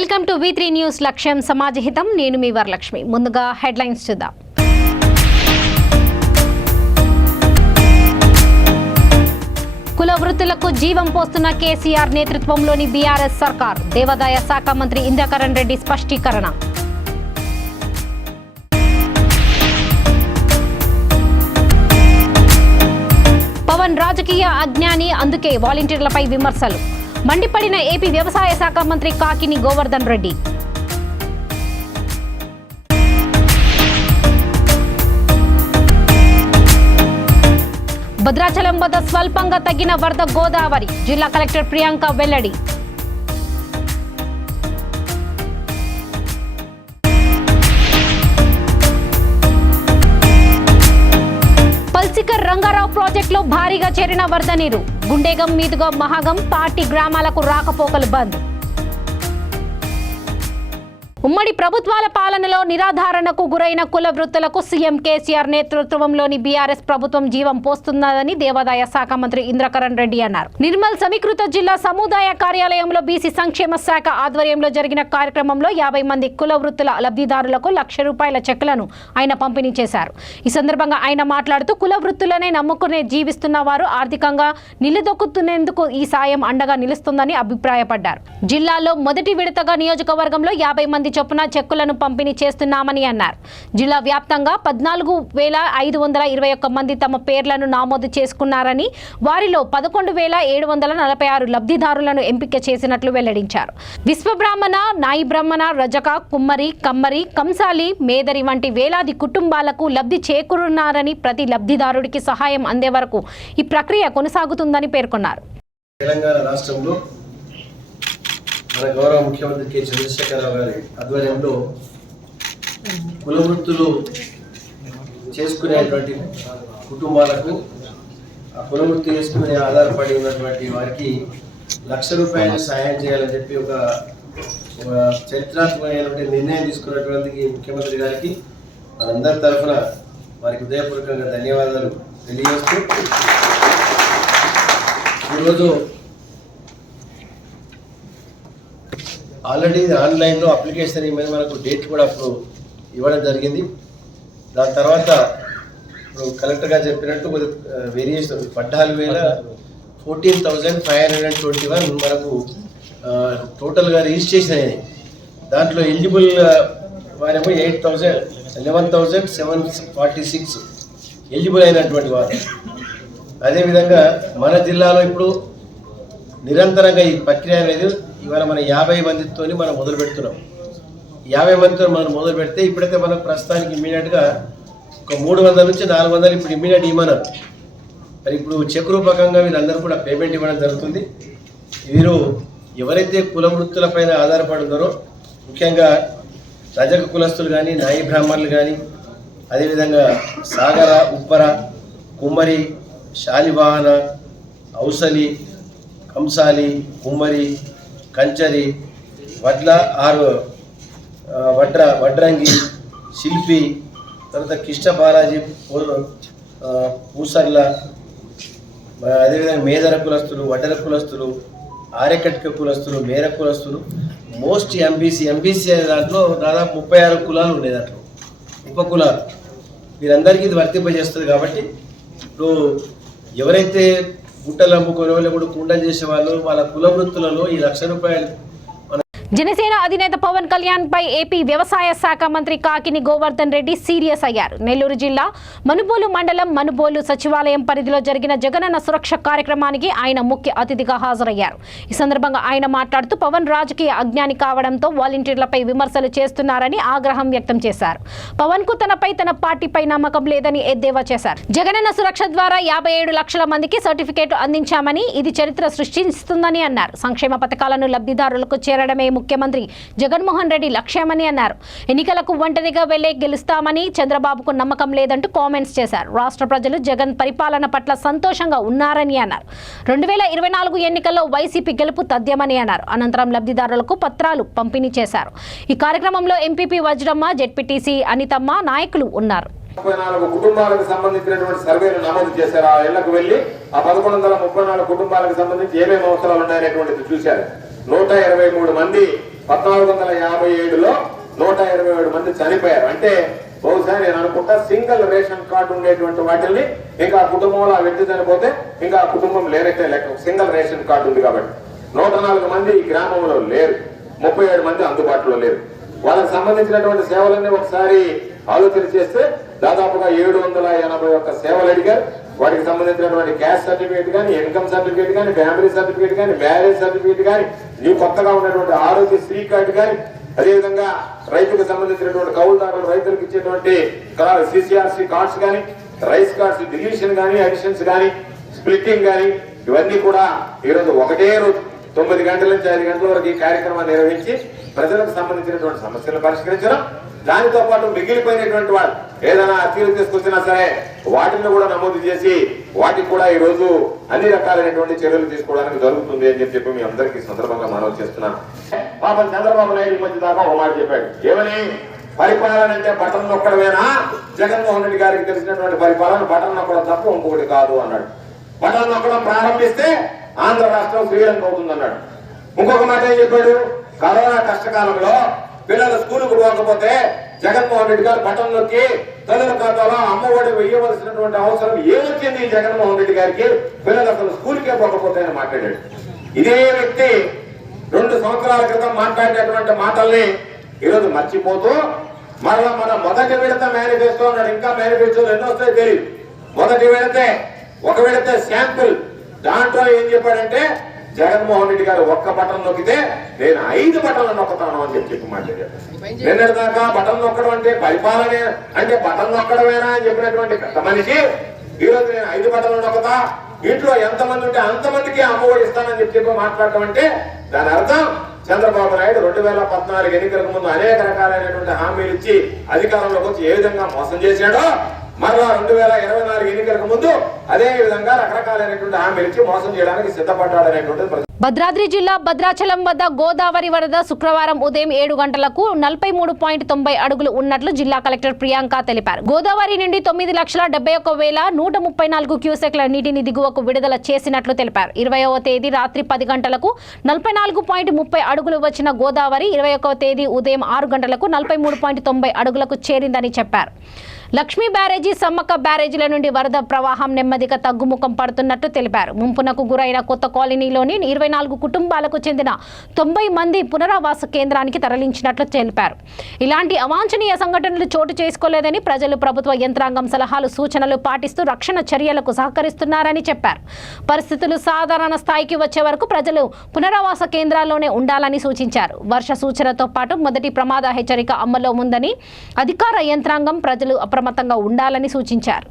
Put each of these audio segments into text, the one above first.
Welcome to V3 news లక్ష్యం సమాజహితం. నేను మీ వరలక్ష్మి. ముందుగా హెడ్లైన్స్ చూద్దాం. కుల వృత్తులకు జీవం పోస్తున్న కేసీఆర్ నేతృత్వంలోని బీఆర్ఎస్ సర్కార్. దేవాదాయ శాఖ మంత్రి ఇంద్రకరణ్ రెడ్డి స్పష్టీకరణ. పవన్ రాజకీయ అజ్ఞాని, అందుకే వాలంటీర్లపై విమర్శలు. మండిపడిన ఏపీ వ్యవసాయ శాఖ మంత్రి కాకిని గోవర్ధన్ రెడ్డి. భద్రాచలం వద్ద స్వల్పంగా తగ్గిన వరద గోదావరి. జిల్లా కలెక్టర్ ప్రియాంక వెల్లడి. పల్సికర్ రంగారావు ప్రాజెక్టులో భారీగా చేరిన వరద నీరు. గుండేగం మీదుగా మహాగం పార్టీ గ్రామాలకు రాకపోకలు బంద్. ఉమ్మడి ప్రభుత్వాల పాలనలో నిరాధారణకు గురైన కుల వృత్తులకు సీఎం కేసీఆర్ నేతృత్వంలోని బీఆర్ఎస్ ప్రభుత్వం జీవం పోస్తున్నదని దేవాదాయ శాఖ మంత్రి ఇంద్రకరణ్ రెడ్డి అన్నారు. నిర్మల్ సమీకృత జిల్లా సముదాయ కార్యాలయంలో బీసీ సంక్షేమ శాఖ ఆధ్వర్యంలో జరిగిన కార్యక్రమంలో 50 మంది కుల వృత్తుల లబ్ధిదారులకు ₹1,00,000 చెక్కులను ఆయన పంపిణీ చేశారు. ఈ సందర్భంగా ఆయన మాట్లాడుతూ కుల వృత్తులనే నమ్ముకునే జీవిస్తున్న వారు ఆర్థికంగా నిలదొక్కుతున్నేందుకు ఈ సాయం అండగా నిలుస్తుందని అభిప్రాయపడ్డారు. జిల్లాలో మొదటి విడతగా నియోజకవర్గంలో 50 మంది చొప్పున చెక్కులను పంపిణీ చేస్తున్నామని అన్నారు. జిల్లా వ్యాప్తంగా 14,521 మంది తమ పేర్లను నమోదు చేసుకున్నారని, వారిలో 11,746 లబ్ధిదారులను ఎంపిక చేసినట్లు వెల్లడించారు. విశ్వబ్రాహ్మణ, నాయి బ్రాహ్మణ, రజక, కుమ్మరి, కమ్మరి, కంసాలి, మేదరి వంటి వేలాది కుటుంబాలకు లబ్ధి చేకూరున్నారని, ప్రతి లబ్ధిదారుడికి సహాయం అందే వరకు ఈ ప్రక్రియ కొనసాగుతుందని పేర్కొన్నారు. తెలంగాణ రాష్ట్రంలో మన గౌరవ ముఖ్యమంత్రి కె. చంద్రశేఖరరావు గారి ఆధ్వర్యంలో కుల వృత్తులు చేసుకునేటువంటి కుటుంబాలకు, ఆ కుల వృత్తి చేసుకునే ఆధారపడి ఉన్నటువంటి వారికి ₹1,00,000 సహాయం చేయాలని చెప్పి ఒక చరిత్రాత్మకమైనటువంటి నిర్ణయం తీసుకున్నటువంటి ముఖ్యమంత్రి గారికి మనందరి తరఫున వారికి హృదయపూర్వకంగా ధన్యవాదాలు తెలియజేస్తూ, ఈరోజు ఆల్రెడీ ఆన్లైన్లో అప్లికేషన్ మీద మనకు డేట్ కూడా అప్పుడు ఇవ్వడం జరిగింది. దాని తర్వాత ఇప్పుడు కలెక్టర్ గారు చెప్పినట్టు వేరియేషన్ 14,521 మనకు టోటల్గా రిజిస్ట్రేషన్ అయ్యాయి. దాంట్లో ఎలిజిబుల్ వారేమో 11,746 ఎలిజిబుల్ అయినటువంటి వారు. అదేవిధంగా మన జిల్లాలో ఇప్పుడు నిరంతరంగా ఈ ప్రక్రియ అనేది ఇవాళ మనం 50 మందితో మనం మొదలు పెడుతున్నాం. 50 మందితో మనం మొదలు పెడితే ఇప్పుడైతే మనకు ప్రస్తుతానికి ఇమ్మీడియట్గా ఒక 300 నుంచి 400 ఇప్పుడు ఇమ్మీడియట్ ఇవ్వమన్నారు. మరి ఇప్పుడు చెక్ రూపకంగా వీళ్ళందరూ కూడా పేమెంట్ ఇవ్వడం జరుగుతుంది. వీరు ఎవరైతే కుల వృత్తులపైన ఆధారపడి ఉన్నారో, ముఖ్యంగా రజక కులస్తులు కానీ, నాయి బ్రాహ్మణులు కానీ, అదేవిధంగా సాగర, ఉప్పర, కుమ్మరి, శాలివాహన, ఔసలి, కంసాలి, కుమ్మరి, కంచరి, వడ్రంగి, శిల్పి, తర్వాత కృష్ణ బాలాజీ, పూసర్ల, అదేవిధంగా మేదర కులస్తులు, వడ్డర కులస్తులు, ఆర్యకట్క కులస్తులు, మేర కులస్తులు, మోస్ట్ ఎంబీసీ దాంట్లో దాదాపు 36 కులాలు ఉన్నాయి. దాంట్లో ఉపకులాలు వీరందరికీ ఇది వర్తింపజేస్తుంది. కాబట్టి ఇప్పుడు ఎవరైతే గుట్టలు అమ్ముకునే వాళ్ళు, కూడా కుండలు చేసే వాళ్ళు, వాళ్ళ కుల వృత్తులలో ఈ ₹1,00,000 జనసేన అధినేత పవన్ కళ్యాణ్ పై ఏపీ వ్యవసాయ శాఖ మంత్రి కాకిని గోవర్ధన్ రెడ్డి సీరియస్ అయ్యారు. నెల్లూరు జిల్లా మనుబోలు మండలం మనుబోలు సచివాలయం పరిధిలో జరిగిన జగనన్న సురక్ష కార్యక్రమానికి ఆయన ముఖ్య అతిథిగా హాజరయ్యారు. ఈ సందర్భంగా ఆయన మాట్లాడుతూ పవన్ రాజకీయ అజ్ఞాని కావడంతో వాలంటీర్లపై విమర్శలు చేస్తున్నారని ఆగ్రహం వ్యక్తం చేశారు. పవన్ కు తనపై, తన పార్టీపై నమ్మకం లేదని ఎద్దేవా చేశారు. జగనన్న సురక్ష ద్వారా 57 లక్షల మందికి సర్టిఫికేట్ అందించామని, ఇది చరిత్ర సృష్టిస్తుందని అన్నారు. సంక్షేమ పథకాలను లబ్ధిదారులకు చేరడమే ముఖ్యమంత్రి జగన్మోహన్ రెడ్డి లక్ష్యమని అన్నారు. ఎన్నికలకు ఒంటరిగా వెళ్లే గెలుస్తామని చంద్రబాబుకు నమ్మకం లేదంటూ కామెంట్స్ చేశారు. రాష్ట్ర ప్రజలు జగన్ పరిపాలన పట్ల సంతోషంగా ఉన్నారని అన్నారు. 2024 ఎన్నికల్లో వైసీపీ గెలుపు తథ్యమని అన్నారు. అనంతరం లబ్ధిదారులకు పత్రాలు పంపిణీ చేశారు. ఈ కార్యక్రమంలో ఎంపీపీ వజ్రమ్మ, జెడ్పీటీసీ అనితమ్మ, నాయకులు ఉన్నారు. 34 కుటుంబాలకు సంబంధించినటువంటి సర్వేలు నమోదు చేశారు. ఆ ఇళ్లకు వెళ్లి ఆ 1134 కుటుంబాలకు సంబంధించి ఏమేమి అవసరాలు ఉన్నాయనేటువంటిది చూశారు. 123 మంది 1457లో 127 మంది చనిపోయారు. అంటే బహుశా నేను అనుకుంటా సింగిల్ రేషన్ కార్డు ఉండేటువంటి వాటిని ఇంకా కుటుంబంలో ఆ వ్యక్తి చనిపోతే ఇంకా ఆ కుటుంబం లేనట్టే లెక్క. సింగిల్ రేషన్ కార్డు ఉంది కాబట్టి 104 మంది ఈ గ్రామంలో లేరు, 37 మంది అందుబాటులో లేరు. వాళ్ళకి సంబంధించినటువంటి సేవలన్నీ ఒకసారి ఆలోచన చేస్తే దాదాపుగా 781 సేవలు అడిగారు. వాటికి సంబంధించినటువంటి క్యాస్ట్ సర్టిఫికేట్ కానీ, ఇన్కమ్ సర్టిఫికేట్ కానీ, ఫ్యామిలీ సర్టిఫికేట్ కానీ, మ్యారేజ్ సర్టిఫికేట్ కానీ, న్యూ కొత్తగా ఉన్నటువంటి ఆరోగ్యశ్రీ కార్డు కానీ, అదేవిధంగా రైతులకు సంబంధించినటువంటి కౌలుదారులు రైతులకు ఇచ్చేటువంటి సిసిఆర్సి కార్డ్స్ కానీ, రైస్ కార్డ్స్ డిలీషన్ కానీ, అడిషన్స్ కానీ, స్ప్లిట్టింగ్ కానీ, ఇవన్నీ కూడా ఈరోజు ఒకటే రోజు 9 గంటల నుంచి 5 గంటల వరకు ఈ కార్యక్రమాన్ని నిర్వహించి ప్రజలకు సంబంధించినటువంటి సమస్యలను పరిష్కరించడం, దానితో పాటు మిగిలిపోయినటువంటి వాళ్ళు ఏదైనా అర్జీలు తీసుకొచ్చినా సరే వాటిని కూడా నమోదు చేసి వాటికి కూడా ఈ రోజు అన్ని రకాలైనటువంటి చర్యలు తీసుకోవడానికి జరుగుతుంది అని చెప్పి మీ అందరికీ సందర్భంగా మనవి చేస్తున్నాను. పాపం చంద్రబాబు నాయుడు మధ్య దాకా ఒక మాట చెప్పాడు. ఏమని? పరిపాలన అంటే బటన్ నొక్కడమేనా? జగన్మోహన్ రెడ్డి గారికి తెలిసినటువంటి పరిపాలన బటన్ నొక్కడం తప్ప ఇంకొకటి కాదు అన్నాడు. బటన్ నొక్కడం ప్రారంభిస్తే ఆంధ్ర రాష్ట్రం శ్రీలంక అవుతుంది అన్నాడు. ఇంకొక మాట ఏం చెప్పాడు? కరోనా కష్టకాలంలో పిల్లలు స్కూలుకు పోకపోతే జగన్మోహన్ రెడ్డి గారు బటన్ నొక్కి తల్లుల ఖాతాలో అమ్మఒడి వేయవలసినటువంటి అవసరం ఏమొచ్చింది జగన్మోహన్ రెడ్డి గారికి? పిల్లలు అసలు స్కూల్కే పోకపోతే అని మాట్లాడాడు. ఇదే వ్యక్తి 2 సంవత్సరాల క్రితం మాట్లాడినటువంటి మాటల్ని ఈరోజు మర్చిపోతూ మరలా మన మొదటి విడత మేనిఫెస్టో అన్నాడు. ఇంకా మేనిఫెస్టోలు ఎన్నో వస్తాయో తెలియదు. మొదటి ఒక విడత శాంపుల్ దాంట్లో ఏం చెప్పాడంటే జగన్మోహన్ రెడ్డి గారు ఒక్క బటన్ నొక్కితే నేను 5 బటన్లు నొక్కుతాను అని చెప్పి మాట్లాడారు. నిన్నటి దాకా బటన్ నొక్కడం అంటే పరిపాలన అంటే బటన్ నొక్కడమేనా అని చెప్పినటువంటి పెద్ద మనిషి ఈరోజు నేను 5 బటన్లు నొక్కుతా, ఇంట్లో ఎంతమంది ఉంటే అంతమందికి అమ్మఒడి ఇస్తానని చెప్పి మాట్లాడటం అంటే దాని అర్థం చంద్రబాబు నాయుడు 2014 ఎన్నికలకు ముందు అనేక రకాలైనటువంటి హామీలు ఇచ్చి అధికారంలోకి వచ్చి ఏ విధంగా మోసం చేశాడో మరలా 2024 ఎన్నికలకు ముందు అదే విధంగా రకరకాలైనటువంటి హామీలు ఇచ్చి మోసం చేయడానికి సిద్ధపడ్డాడనేటువంటి. భద్రాద్రి జిల్లా భద్రాచలం వద్ద గోదావరి వరద శుక్రవారం ఉదయం 7 గంటలకు 43.90 అడుగులు ఉన్నట్లు జిల్లా కలెక్టర్ ప్రియాంక తెలిపారు. గోదావరి నుండి 9,71,134 క్యూసెక్ల నీటిని దిగువకు విడుదల చేసినట్లు తెలిపారు. 20వ తేదీ రాత్రి 10 గంటలకు 44.30 అడుగులు వచ్చిన గోదావరి 21వ తేదీ ఉదయం 6 గంటలకు 43.90 అడుగులకు చేరిందని చెప్పారు. లక్ష్మీ బ్యారేజీ, సమ్మక్క బ్యారేజీల నుండి వరద ప్రవాహం నెమ్మదిగా తగ్గుముఖం పడుతున్నట్టు తెలిపారు. ముంపునకు గురైన కొత్త కాలనీలోని 24 కుటుంబాలకు చెందిన 90 మంది పునరావాస కేంద్రానికి తరలించినట్లు తెలిపారు. ఇలాంటి అవాంఛనీయ సంఘటనలు చోటు చేసుకోలేదని ప్రజలు ప్రభుత్వ యంత్రాంగం సలహాలు, సూచనలు పాటిస్తూ రక్షణ చర్యలకు సహకరిస్తున్నారని చెప్పారు. పరిస్థితులు సాధారణ స్థాయికి వచ్చే వరకు ప్రజలు పునరావాస కేంద్రాల్లోనే ఉండాలని సూచించారు. వర్ష సూచనతో పాటు మొదటి ప్రమాద హెచ్చరిక అమల్లో ఉందని అధికార యంత్రాంగం ప్రజలు అప్రమత్తంగా ఉండాలని సూచించారు.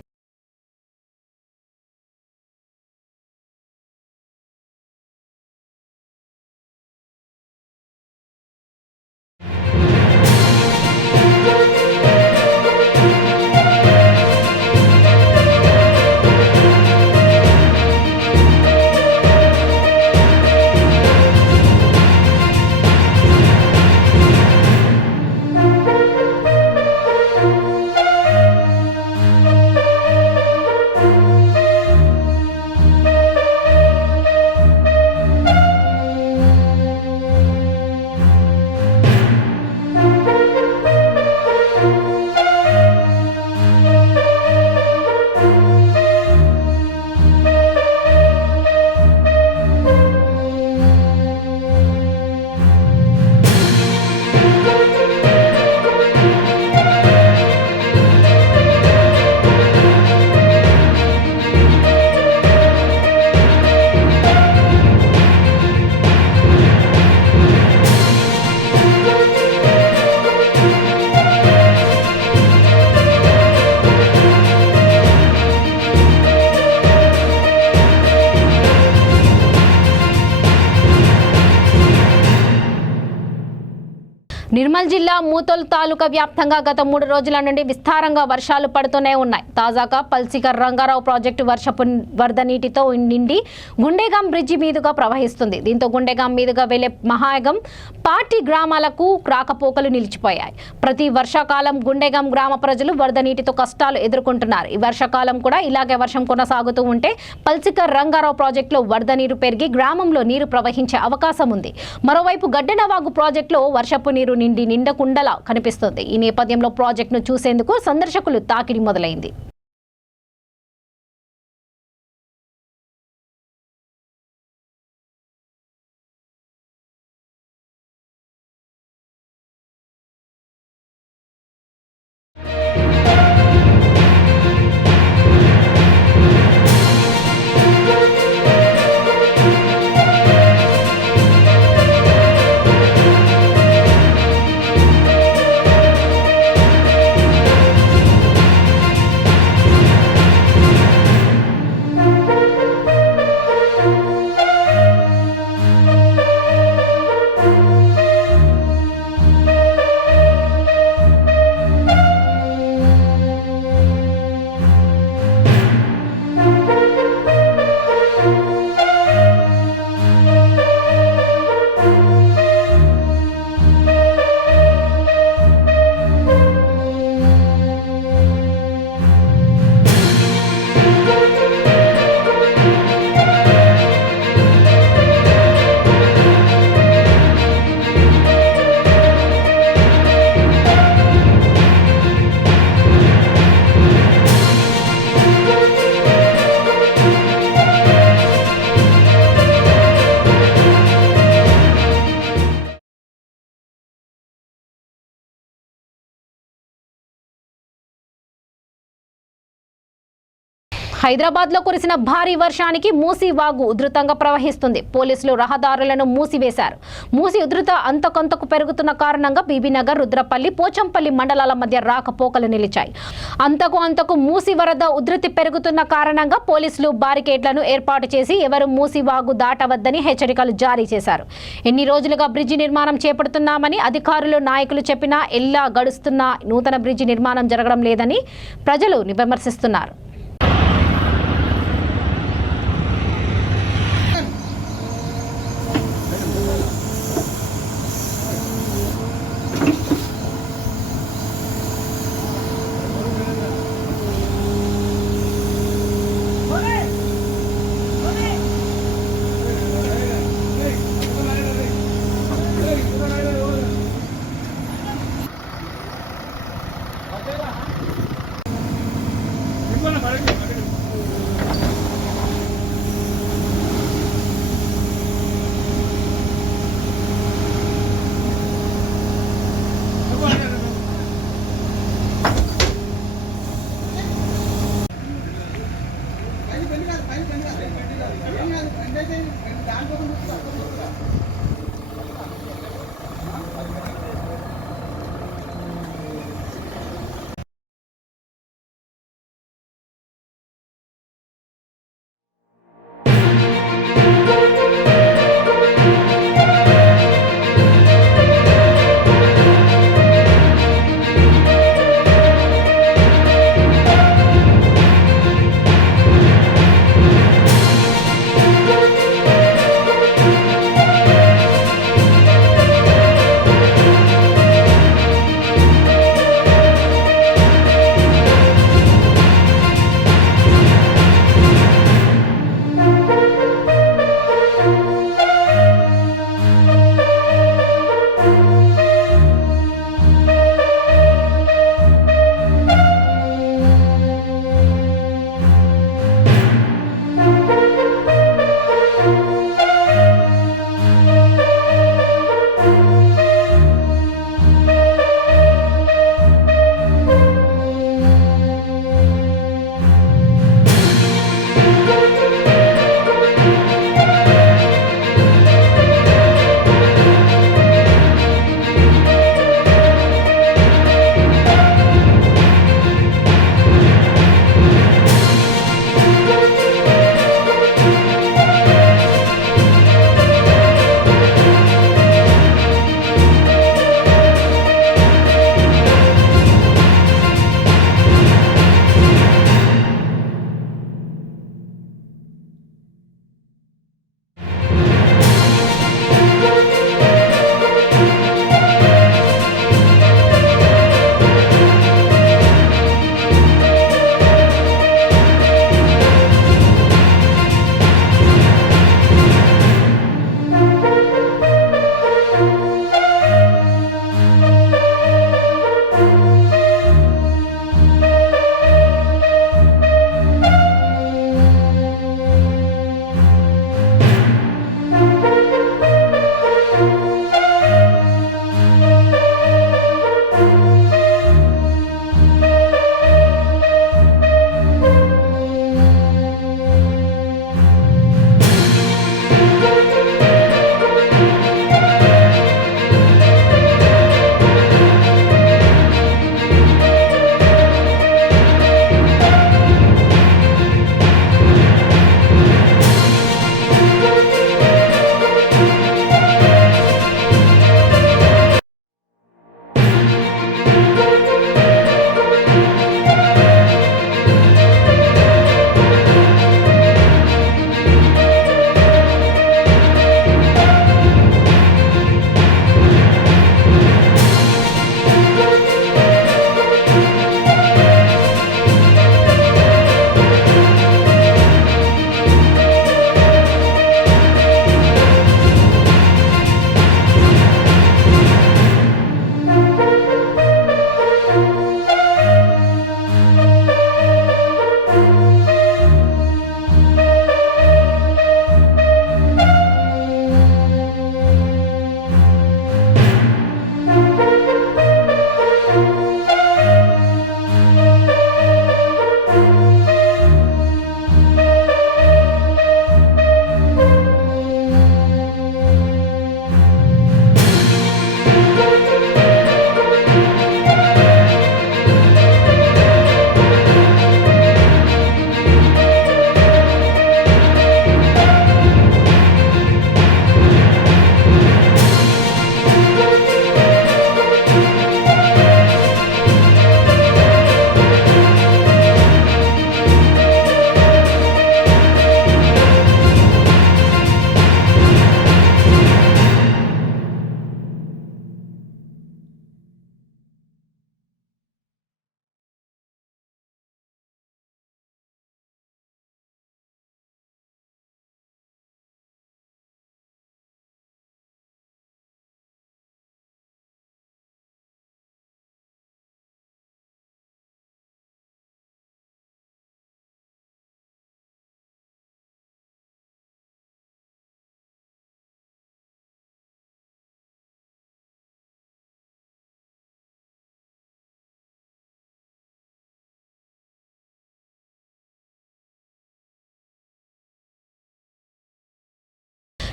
నిర్మల్ జిల్లా మూతోల్ తాలూకా వ్యాప్తంగా గత 3 రోజుల నుండి విస్తారంగా వర్షాలు పడుతూనే ఉన్నాయి. తాజాగా పల్సికర్ రంగారావు ప్రాజెక్టు వర్షపు వరద నీటితో నిండి గుండెగాం బ్రిడ్జి మీదుగా ప్రవహిస్తుంది. దీంతో గుండెగాం మీదుగా వెళ్లే మహాయగం పార్టీ గ్రామాలకు రాకపోకలు నిలిచిపోయాయి. ప్రతి వర్షాకాలం గుండెగాం గ్రామ ప్రజలు వరద నీటితో కష్టాలు ఎదుర్కొంటున్నారు. ఈ వర్షాకాలం కూడా ఇలాగే వర్షం కొనసాగుతూ ఉంటే పల్సికర్ రంగారావు ప్రాజెక్టులో వరద నీరు పెరిగి గ్రామంలో నీరు ప్రవహించే అవకాశం ఉంది. మరోవైపు గడ్డెనవాగు ప్రాజెక్టులో వర్షపు నీరు నిండకుండలా కనిపిస్తుంది. ఈ నేపథ్యంలో ప్రాజెక్టును చూసేందుకు సందర్శకులు తాకిడి మొదలైంది. హైదరాబాద్లో కురిసిన భారీ వర్షానికి మూసీ వాగు ఉధృతంగా ప్రవహిస్తుంది. పోలీసులు రహదారులను మూసివేశారు. మూసీ ఉధృత అంతకంతకు పెరుగుతున్న కారణంగా బీబీనగర్, రుద్రపల్లి, పోచంపల్లి మండలాల మధ్య రాకపోకలు నిలిచాయి. అంతకు మూసీ వరద ఉధృతి పెరుగుతున్న కారణంగా పోలీసులు బారికేడ్లను ఏర్పాటు చేసి ఎవరు మూసీ వాగు దాటవద్దని హెచ్చరికలు జారీ చేశారు. ఎన్ని రోజులుగా బ్రిడ్జి నిర్మాణం చేపడుతున్నామని అధికారులు, నాయకులు చెప్పినా ఎల్లా గడుస్తున్న నూతన బ్రిడ్జి నిర్మాణం జరగడం లేదని ప్రజలు విమర్శిస్తున్నారు.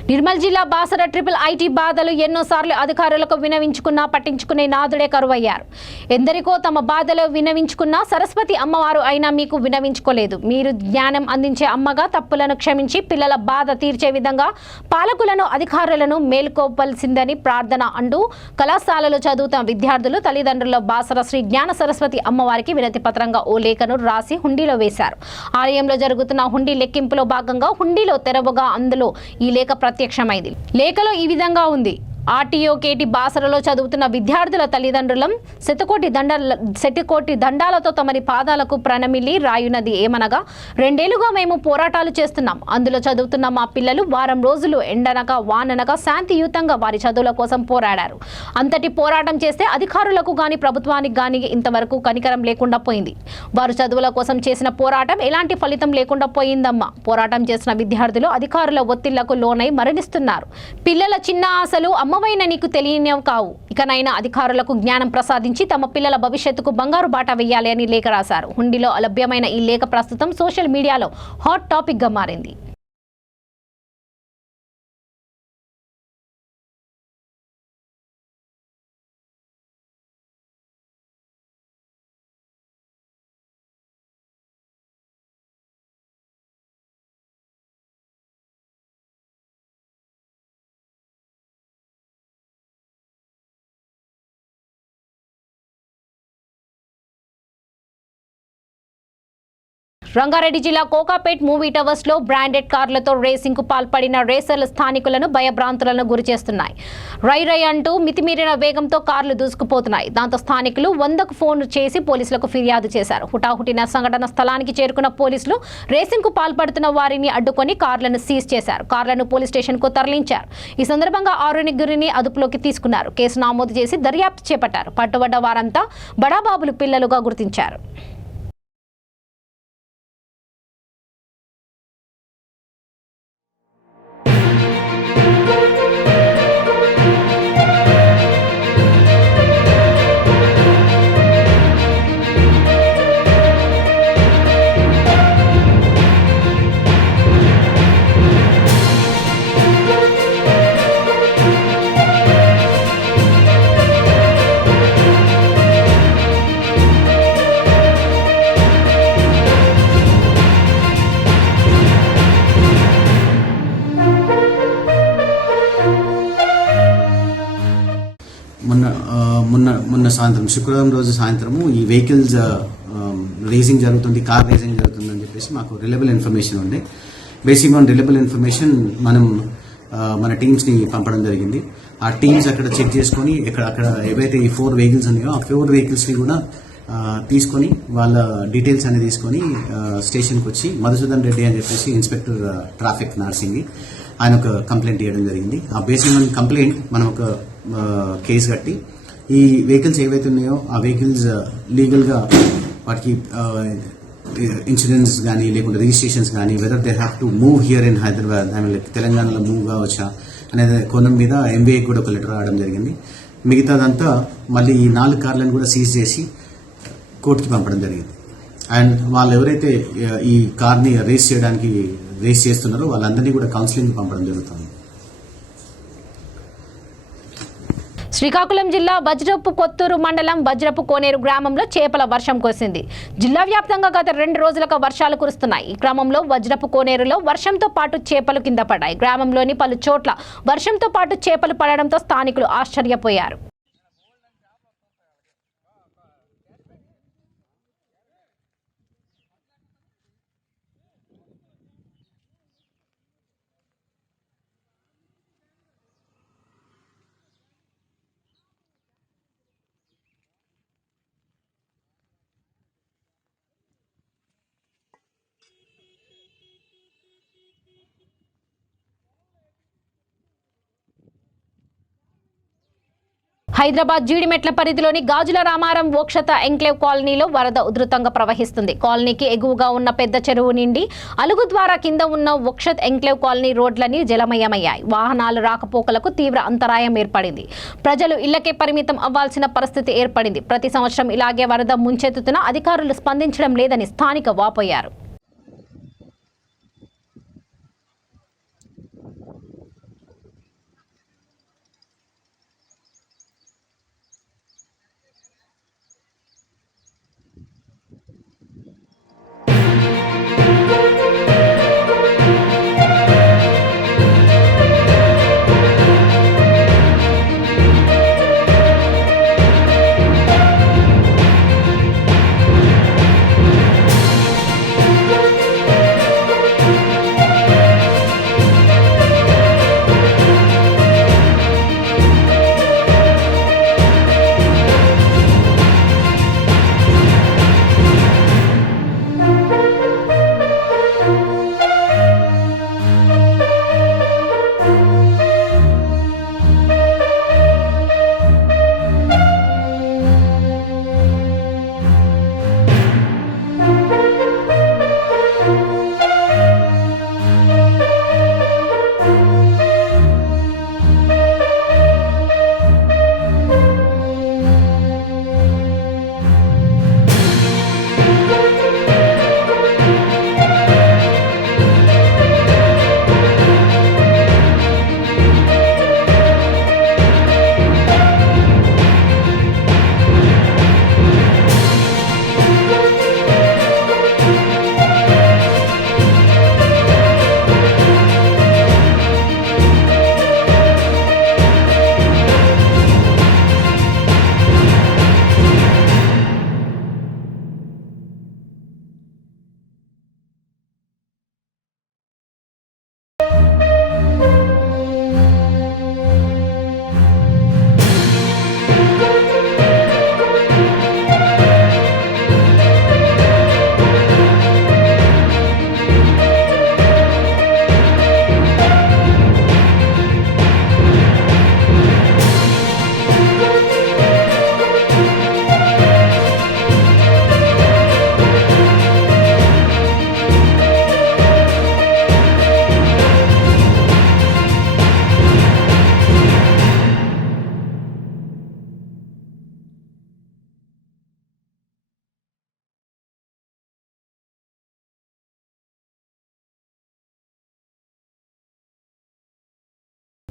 నిర్మల్ జిల్లా బాసర ట్రిపుల్ ఐటీ బాధలు ఎన్నోసార్లు అధికారులకు వినవించుకున్నా పట్టించుకునే నాదుడే కరువయ్యారు. ఎందరికో తమ బాధలు వినవించుకున్నా సరస్వతి అమ్మవారు అయినా మీకు వినవించుకోలేదు. మీరు జ్ఞానం అందించే అమ్మగా తప్పులను క్షమించి పిల్లల బాధ తీర్చే విధంగా పాలకులను అధికారులను మేల్కోవలసిందని ప్రార్థన అంటూ కళాశాలలో చదువుతున్న విద్యార్థులు తల్లిదండ్రుల బాసర శ్రీ జ్ఞాన సరస్వతి అమ్మవారికి వినతి పత్రంగా ఓ లేఖను రాసి హుండీలో వేశారు. ఆలయంలో జరుగుతున్న హుండీ లెక్కింపులో భాగంగా హుండీలో తెరవగా అందులో ఈ లేఖ ప్రత్యక్షమైంది. లేఖలో ఈ విధంగా ఉంది. ఆర్టీఓ కేటీ బాసరలో చదువుతున్న విద్యార్థుల తల్లిదండ్రులం శతకోటి దండాలతో తమని పాదాలకు ప్రణమిల్లి రాయునది ఏమనగా 2 ఏళ్లుగా మేము పోరాటాలు చేస్తున్నాం. అందులో చదువుతున్న మా పిల్లలు వారం రోజులు ఎండనక వాననక శాంతియుతంగా వారి చదువుల కోసం పోరాడారు. అంతటి పోరాటం చేస్తే అధికారులకు గాని ప్రభుత్వానికి గాని ఇంతవరకు కనికరం లేకుండా పోయింది. వారు చదువుల కోసం చేసిన పోరాటం ఎలాంటి ఫలితం లేకుండా పోయిందమ్మా. పోరాటం చేసిన విద్యార్థులు అధికారుల ఒత్తిళ్లకు లోనై మరణిస్తున్నారు. పిల్లల చిన్న ఆశలు అమ్మవైన నీకు తెలియనివి కావు. ఇకనైనా అధికారులకు జ్ఞానం ప్రసాదించి తమ పిల్లల భవిష్యత్తుకు బంగారు బాట వేయాలి అని లేఖ రాశారు. హుండీలో లభ్యమైన ఈ లేఖ ప్రస్తుతం సోషల్ మీడియాలో హాట్ టాపిక్ గా మారింది. రంగారెడ్డి జిల్లా కోకాపేట్ మూవీ టవర్స్ లో బ్రాండెడ్ కార్లతో రేసింగ్ కు పాల్పడిన రేసర్లు స్థానికులను భయభ్రాంతులను గురిచేస్తున్నాయి. రై అంటూ మితిమీరిన వేగంతో కార్లు దూసుకుపోతున్నాయి. దాంతో స్థానికులు 100కు ఫోన్ చేసి పోలీసులకు ఫిర్యాదు చేశారు. హుటాహుటిన సంఘటన స్థలానికి చేరుకున్న పోలీసులు రేసింగ్ కు పాల్పడుతున్న వారిని అడ్డుకొని కార్లను సీజ్ చేశారు. కార్లను పోలీస్ స్టేషన్ కు తరలించారు. ఈ సందర్భంగా 6 అదుపులోకి తీసుకున్నారు. కేసు నమోదు చేసి దర్యాప్తు చేపట్టారు. పట్టుబడ్డ వారంతా బడాబాబులు పిల్లలుగా గుర్తించారు. మొన్న సాయంత్రం శుక్రవారం రోజు సాయంత్రము ఈ వెహికల్స్ రేసింగ్ జరుగుతుంది, కార్ రేసింగ్ జరుగుతుంది అని చెప్పేసి మాకు రిలయబుల్ ఇన్ఫర్మేషన్ ఉండే. బేసిక్గా రిలయబుల్ ఇన్ఫర్మేషన్ మనం మన టీమ్స్ని పంపడం జరిగింది. ఆ టీమ్స్ అక్కడ చెక్ చేసుకొని అక్కడ ఏవైతే ఈ 4 వెహికల్స్ ఉన్నాయో ఆ 4 వెహికల్స్ని కూడా తీసుకొని వాళ్ళ డీటెయిల్స్ అనేది తీసుకొని స్టేషన్కి వచ్చి మధుసూదన్ రెడ్డి అని చెప్పేసి ఇన్స్పెక్టర్ ట్రాఫిక్ నర్సింగ్ ఆయన ఒక కంప్లైంట్ ఇవ్వడం జరిగింది. ఆ బేసిక్ కంప్లైంట్ మనం ఒక కేసు కట్టి ఈ వెహికల్స్ ఏవైతే ఉన్నాయో ఆ వెహికల్స్ లీగల్గా వాటికి ఇన్సూరెన్స్ కానీ లేకుంటే రిజిస్ట్రేషన్స్ కానీ whether they have to move here in Hyderabad తెలంగాణలో మూవ్ కావచ్చా అనేది కోణం మీద ఎంబీఏకి కూడా ఒక లెటర్ రావడం జరిగింది. మిగతాదంతా మళ్ళీ ఈ 4 కార్లను కూడా సీజ్ చేసి కోర్టుకి పంపడం జరిగింది. అండ్ వాళ్ళు ఎవరైతే ఈ కార్ని రేస్ చేస్తున్నారో వాళ్ళందరినీ కూడా కౌన్సిలింగ్ పంపడం జరుగుతుంది. శ్రీకాకుళం జిల్లా వజ్రపు కొత్తూరు మండలం వజ్రపు కోనేరు గ్రామంలో చేపల వర్షం కురిసింది. జిల్లా వ్యాప్తంగా గత 2 రోజులుగా వర్షాలు కురుస్తున్నాయి. ఈ క్రమంలో వజ్రపు కోనేరులో వర్షంతో పాటు చేపలు కింద పడ్డాయి. గ్రామంలోని పలు చోట్ల వర్షంతో పాటు చేపలు పడడంతో స్థానికులు ఆశ్చర్యపోయారు. హైదరాబాద్ జీడిమెట్ల పరిధిలోని గాజుల రామారం వోక్షత ఎంక్లేవ్ కాలనీలో వరద ఉధృతంగా ప్రవహిస్తుంది. కాలనీకి ఎగువగా ఉన్న పెద్ద చెరువు నిండి అలుగు ద్వారా కింద ఉన్న వోక్షత్ ఎంక్లేవ్ కాలనీ రోడ్లన్నీ జలమయమయ్యాయి. వాహనాలు రాకపోకలకు తీవ్ర అంతరాయం ఏర్పడింది. ప్రజలు ఇళ్లకే పరిమితం అవ్వాల్సిన పరిస్థితి ఏర్పడింది. ప్రతి సంవత్సరం ఇలాగే వరద ముంచెత్తుతున్నా అధికారులు స్పందించడం లేదని స్థానిక వాపోయారు.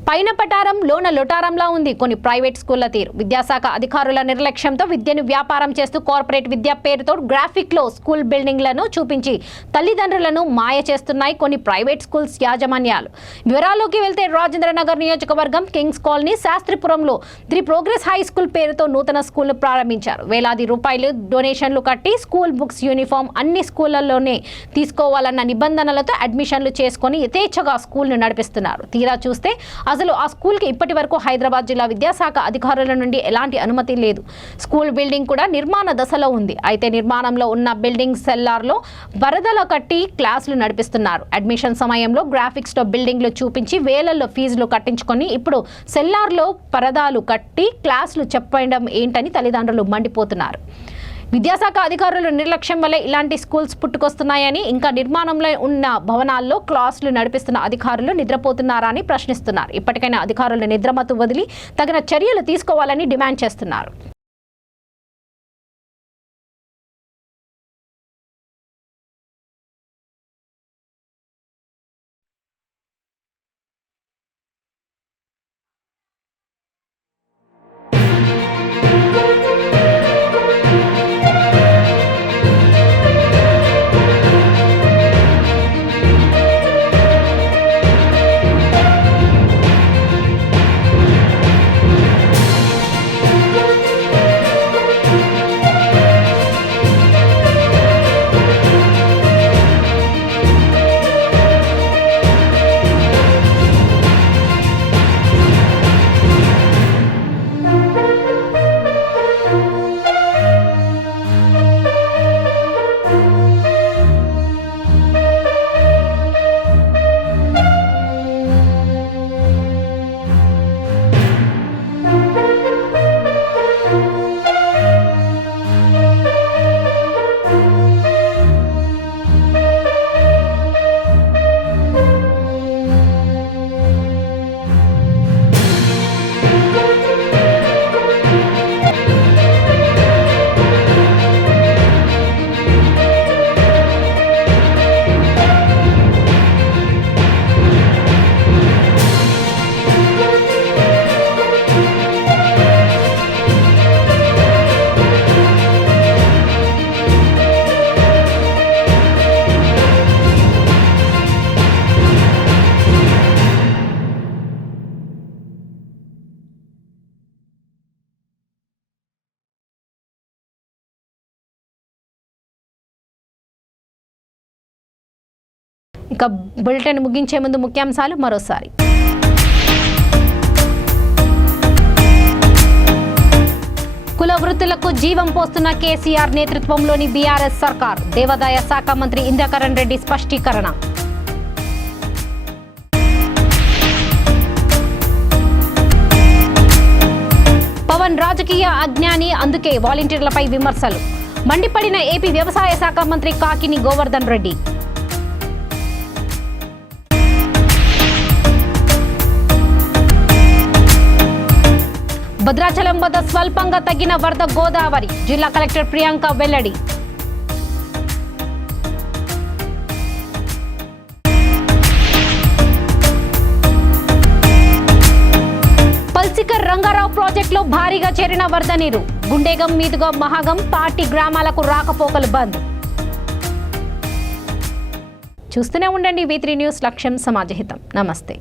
పైన పటారం లోన లొటారంలా ఉంది కొన్ని ప్రైవేట్ స్కూళ్ల తీరు. విద్యాశాఖ అధికారుల నిర్లక్ష్యంతో విద్యను వ్యాపారం చేస్తూ కార్పొరేట్ విద్యా పేరుతో గ్రాఫిక్లో స్కూల్ బిల్డింగ్లను చూపించి తల్లిదండ్రులను మాయ చేస్తున్నాయి కొన్ని ప్రైవేట్ స్కూల్స్ యాజమాన్యాలు. వివరాల్లోకి వెళ్తే రాజేంద్రనగర్ నియోజకవర్గం కింగ్స్ కాలనీ శాస్త్రిపురంలో ది ప్రోగ్రెస్ హై స్కూల్ పేరుతో నూతన స్కూల్ను ప్రారంభించారు. వేలాది రూపాయలు డొనేషన్లు కట్టి స్కూల్ బుక్స్, యూనిఫామ్ అన్ని స్కూళ్లలోనే తీసుకోవాలన్న నిబంధనలతో అడ్మిషన్లు చేసుకుని యథేచ్ఛగా స్కూల్ను నడిపిస్తున్నారు. తీరా చూస్తే అసలు ఆ స్కూల్కి ఇప్పటి వరకు హైదరాబాద్ జిల్లా విద్యాశాఖ అధికారుల నుండి ఎలాంటి అనుమతి లేదు. స్కూల్ బిల్డింగ్ కూడా నిర్మాణ దశలో ఉంది. అయితే నిర్మాణంలో ఉన్న బిల్డింగ్ సెల్లార్లో వరదల కట్టి క్లాసులు నడిపిస్తున్నారు. అడ్మిషన్ సమయంలో గ్రాఫిక్స్లో బిల్డింగ్లు చూపించి వేలల్లో ఫీజులు కట్టించుకొని ఇప్పుడు సెల్లార్లో పరదాలు కట్టి క్లాసులు చెప్పడం ఏంటని తల్లిదండ్రులు మండిపోతున్నారు. విద్యాశాఖ అధికారుల నిర్లక్ష్యం వల్లే ఇలాంటి స్కూల్స్ పుట్టుకొస్తున్నాయని, ఇంకా నిర్మాణంలో ఉన్న భవనాల్లో క్లాసులు నడిపిస్తున్న అధికారులు నిద్రపోతున్నారా అని ప్రశ్నిస్తున్నారు. ఇప్పటికైనా అధికారులు నిద్రమత్తు వదిలి తగిన చర్యలు తీసుకోవాలని డిమాండ్ చేస్తున్నారు. ఇక బులెటిన్ ముగించే ముందు ముఖ్యాంశాలు మరోసారి. కుల వృత్తులకు జీవం పోస్తున్న కేసీఆర్ నేతృత్వంలోని బీఆర్ఎస్ సర్కార్. దేవాదాయ శాఖ మంత్రి ఇంద్రకరణ్ రెడ్డి స్పష్టీకరణ. పవన్ రాజకీయ అజ్ఞాని, అందుకే వాలంటీర్లపై విమర్శలు. మండిపడిన ఏపీ వ్యవసాయ శాఖ మంత్రి కాకిని గోవర్ధన్ రెడ్డి. భద్రాచలం వద్ద స్వల్పంగా తగ్గిన వరద గోదావరి. జిల్లా కలెక్టర్ ప్రియాంక వెల్లడి. పల్సికర్ రంగారావు ప్రాజెక్టులో భారీగా చేరిన వరద నీరు. గుండేగం మీదుగా మహాగం, పార్టీ గ్రామాలకు రాకపోకలు బంద్. చూస్తూనే ఉండండి V3 న్యూస్, లక్ష్యం సమాజహితం. నమస్తే.